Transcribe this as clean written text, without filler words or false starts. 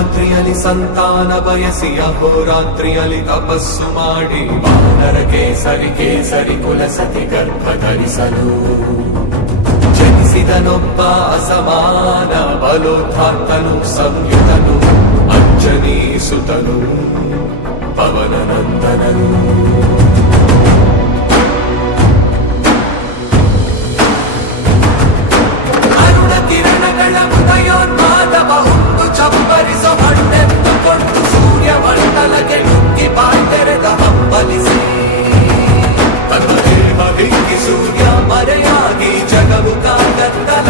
ರಾತ್ರಿಯಲ್ಲಿ ಸಂತಾನ ಬಯಸಿ ಅಹೋರಾತ್ರಿಯಲ್ಲಿ ತಪಸ್ಸು ಮಾಡಿ ವಾನರ ಕೇಸರಿ ಕುಲಸತಿ ಗರ್ಭ ಧರಿಸಲು ಜನಿಸಿದನೊಬ್ಬ ಅಸಮಾನ ಬಲೋತ್ಥಾತನು ಸಂಯುತನು ಅಂಜನಿ ಸುತನು ಪವನನಂದನನು. ಅರುಣ ಕಿರಣಗಳ ಉದಯೋನ್ಮಾದವ ಹುಟ್ಟು ಚಪ್ಪರಿಸೋ ಹಣ್ಣೆತ್ತುಕೊಂಡು ಸೂರ್ಯ ಮಂಡಲಕ್ಕೆ ನುಗ್ಗಿ ಬಾಯ್ದೆರೆದ ಹಂಬಲಿಸಿ ತನ್ನ ದೇಹ ಬೆಂಕಿ ಸೂರ್ಯ ಮರೆಯಾಗಿ ಜಗವು ಕಾಗತ್ತಲ